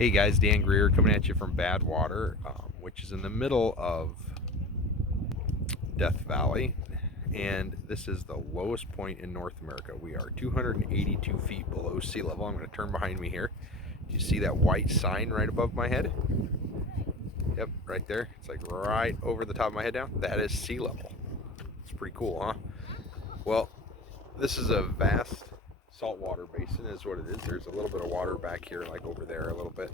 Hey guys, Dan Greer coming at you from Badwater, which is in the middle of Death Valley, and this is the lowest point in North America. We are 282 feet below sea level. I'm going to turn behind me here. Do you see that white sign right above my head? Yep, right there. It's like right over the top of my head now. That is sea level. It's pretty cool, huh? Well, this is a vast saltwater basin is what it is. There's a little bit of water back here, like over there a little bit,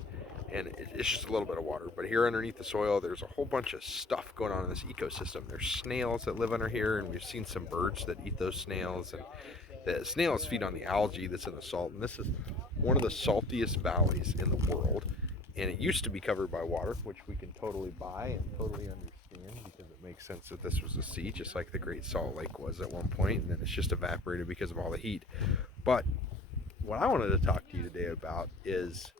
and it's just a little bit of water. But here underneath the soil, there's a whole bunch of stuff going on in this ecosystem. There's snails that live under here, and we've seen some birds that eat those snails, and the snails feed on the algae that's in the salt. And this is one of the saltiest valleys in the world, and it used to be covered by water, which we can totally buy and totally understand because it makes sense that this was a sea, just like the Great Salt Lake was at one point, and then it's just evaporated because of all the heat. But what I wanted to talk to you today about is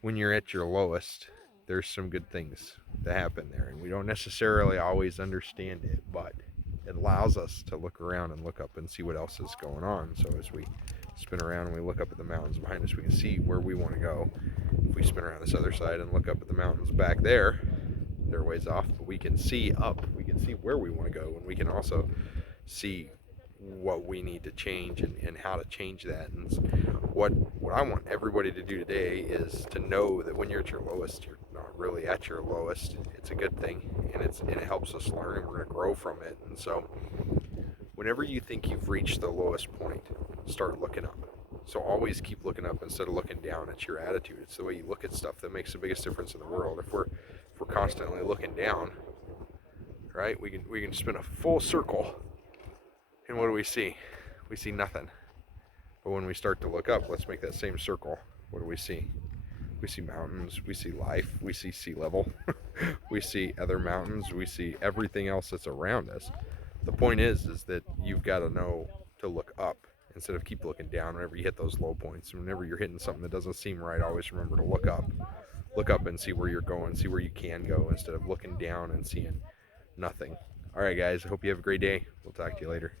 when you're at your lowest, there's some good things that happen there, and we don't necessarily always understand it, but it allows us to look around and look up and see what else is going on. So as we spin around and we look up at the mountains behind us, we can see where we want to go. If we spin around this other side and look up at the mountains back there, they're ways off, but we can see up, we can see where we want to go, and we can also see what we need to change and how to change that. And what I want everybody to do today is to know that when you're at your lowest, you're not really at your lowest. It's a good thing, and it helps us learn, and we're going to grow from it. And so whenever you think you've reached the lowest point, start looking up. So always keep looking up instead of looking down. It's your attitude. It's the way you look at stuff that makes the biggest difference in the world. If we're constantly looking down, right, we can spin a full circle, and what do we see? We see nothing. But when we start to look up, let's make that same circle. What do we see? We see mountains, we see life, we see sea level, we see other mountains, we see everything else that's around us. The point is that you've got to know to look up instead of keep looking down whenever you hit those low points. Whenever you're hitting something that doesn't seem right, always remember to look up. Look up and see where you're going, see where you can go instead of looking down and seeing nothing. All right, guys, I hope you have a great day. We'll talk to you later.